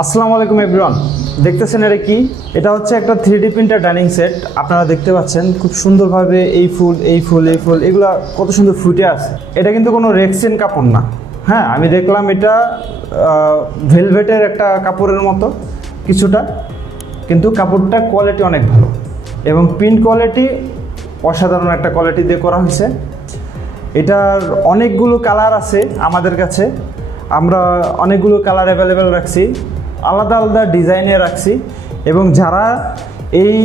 আসসালামু আলাইকুম এভরিওয়ান, দেখতেছেন এটা কি? এটা হচ্ছে একটা 3D প্রিন্টার ডাইনিং সেট। আপনারা দেখতে পাচ্ছেন খুব সুন্দরভাবে এই ফুল এগুলা কত সুন্দর ফুটে আছে। এটা কিন্তু কোনো রেক্সিন কাপড় না। হ্যাঁ, আমি দেখলাম এটা ভেলভেটের একটা কাপড়ের মতো কিছুটা, কিন্তু কাপড়টা কোয়ালিটি অনেক ভালো এবং প্রিন্ট কোয়ালিটি অসাধারণ একটা কোয়ালিটি দিয়ে করা হয়েছে। এটার অনেকগুলো কালার আছে আমাদের কাছে, আমরা অনেকগুলো কালার অ্যাভেলেবেল রাখছি, আলাদা আলাদা ডিজাইনে রাখছি। এবং যারা এই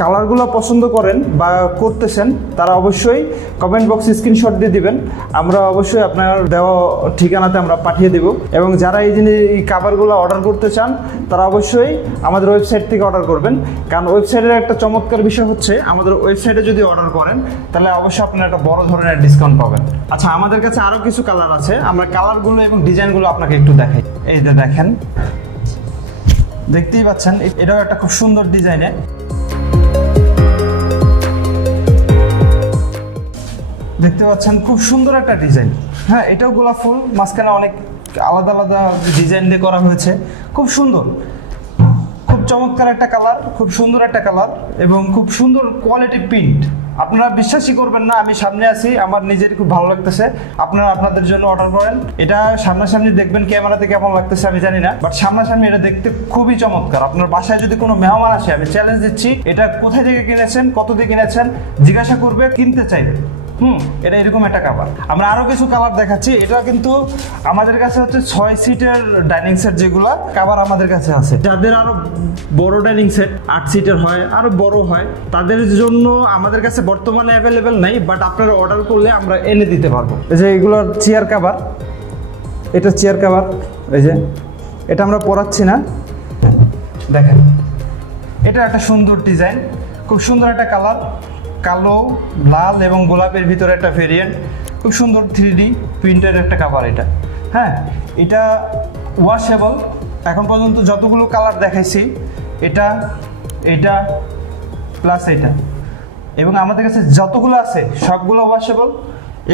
কালারগুলো পছন্দ করেন বা করতেছেন তারা অবশ্যই কমেন্ট বক্সে স্ক্রিনশট দিয়ে দিবেন, আমরা অবশ্যই আপনার দেওয়া ঠিকানাতে আমরা পাঠিয়ে দেব। এবং যারা এই কাভারগুলো অর্ডার করতে চান তারা অবশ্যই আমাদের ওয়েবসাইট থেকে অর্ডার করবেন, কারণ ওয়েবসাইটের একটা চমৎকার বিষয় হচ্ছে আমাদের ওয়েবসাইটে যদি অর্ডার করেন তাহলে অবশ্যই আপনারা একটা বড় ধরনের ডিসকাউন্ট পাবেন। আচ্ছা, আমাদের কাছে আরও কিছু কালার আছে, আমরা কালারগুলো এবং ডিজাইনগুলো আপনাকে একটু দেখাই। এই যে দেখেন, দেখতেই পাচ্ছেন এটাও একটা খুব সুন্দর ডিজাইনের। দেখতে পাচ্ছেন খুব সুন্দর একটা ডিজাইন। হ্যাঁ, এটাও গোলাপ ফুল, মাঝখানে অনেক আলাদা আলাদা ডিজাইন দিয়ে করা হয়েছে, খুব সুন্দর, খুব চমৎকার একটা কালার, খুব সুন্দর একটা কালার এবং খুব সুন্দর কোয়ালিটি প্রিন্ট। আপনারা বিশ্বাসই করবেন না, আমি সামনে আছি, আমার নিজের খুব ভালো লাগতেছে। আপনারা আপনাদের জন্য অর্ডার করেন। এটা সামনাসামনি দেখবেন, ক্যামেরাতে কেমন লাগতেছে আমি জানি না, বাট সামনাসামনি এটা দেখতে খুবই চমৎকার। আপনার বাসায় যদি কোনো মেহমান আসে, আমি চ্যালেঞ্জ দিচ্ছি, এটা কোথায় থেকে কিনেছেন, কত দিয়ে কিনেছেন জিজ্ঞাসা করবে, কিনতে চাইবে। এটা এরকম একটা কাভার। আমরা আরো কিছু কালার দেখাচ্ছি। এটা কিন্তু আমাদের কাছে হচ্ছে 6 সিটের ডাইনিং সেট, যেগুলা কাভার আমাদের কাছে আছে। যাদের আরো বড় ডাইনিং সেট 8 সিটের হয়, আরো বড় হয়, তাদের জন্য আমাদের কাছে বর্তমানে অ্যাভেলেবেল নাই, বাট আপনারা অর্ডার করলে আমরা এনে দিতে পারবো। এই যে এগুলোর চেয়ার কাভার, এটা চেয়ার কাভার, এই যে এটা আমরা পরাচ্ছি না, দেখেন এটা একটা সুন্দর ডিজাইন, খুব সুন্দর একটা কালার, কালো, লাল এবং গোলাপের ভিতরে একটা ভেরিয়েন্ট, খুব সুন্দর 3D প্রিন্টের একটা কাভার এটা। হ্যাঁ, এটা ওয়াশেবল। এখন পর্যন্ত যতগুলো কালার দেখাইছি, এটা প্লাস এটা, এবং আমাদের কাছে যতগুলো আছে সবগুলো ওয়াশেবল।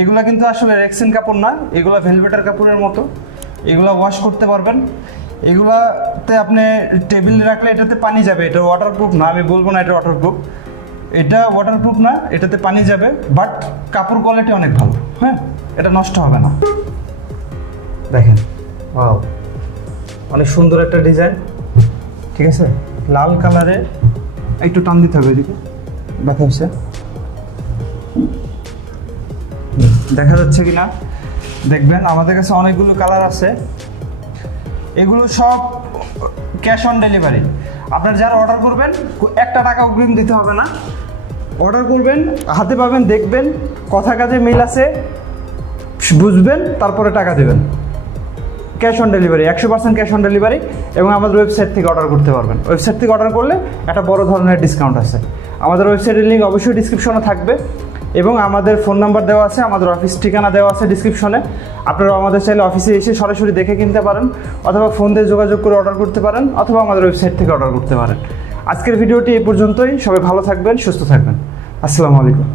এগুলো কিন্তু আসলে রেক্সিন কাপড় না, এগুলো ভেলভেটের কাপড়ের মতো, এগুলো ওয়াশ করতে পারবেন। এগুলাতে আপনি টেবিল রাখলে এটাতে পানি যাবে, এটা ওয়াটারপ্রুফ না, আমি বলবো না এটা ওয়াটারপ্রুফ, এটা ওয়াটারপ্রুফ না, এটাতে পানি যাবে, বাট কাপড় কোয়ালিটি অনেক ভালো। হ্যাঁ, এটা নষ্ট হবে না। দেখেন, ওয়াও, অনেক সুন্দর একটা ডিজাইন। ঠিক আছে, লাল কালারে, একটু টান দিতে হবে, এদিকে দেখা হচ্ছে, দেখা যাচ্ছে কিনা দেখবেন। আমাদের কাছে অনেকগুলো কালার আছে, এগুলো সব ক্যাশ অন ডেলিভারি। আপনারা যারা অর্ডার করবেন 1 টাকা অগ্রিম দিতে হবে না। অর্ডার করবেন, হাতে পাবেন, দেখবেন কথা কাজে মিল আছে, বুঝবেন, তারপরে টাকা দেবেন। Cash on delivery, 100% cash on delivery. এবং আমাদের ওয়েবসাইট থেকে অর্ডার করতে পারবেন। ওয়েবসাইট থেকে অর্ডার করলে একটা বড় ধরনের ডিসকাউন্ট আছে। আমাদের ওয়েবসাইটের লিঙ্ক অবশ্যই ডিসক্রিপশনে থাকবে এবং আমাদের ফোন নাম্বার দেওয়া আছে, আমাদের অফিস ঠিকানা দেওয়া আছে ডিসক্রিপশনে। আপনারা আমাদের চাইলে অফিসে এসে সরাসরি দেখে কিনতে পারেন, অথবা ফোন দিয়ে যোগাযোগ করে অর্ডার করতে পারেন, অথবা আমাদের ওয়েবসাইট থেকে অর্ডার করতে পারেন। আজকের ভিডিওটি এই পর্যন্তই। সবাই ভালো থাকবেন, সুস্থ থাকবেন। আসসালামু আলাইকুম।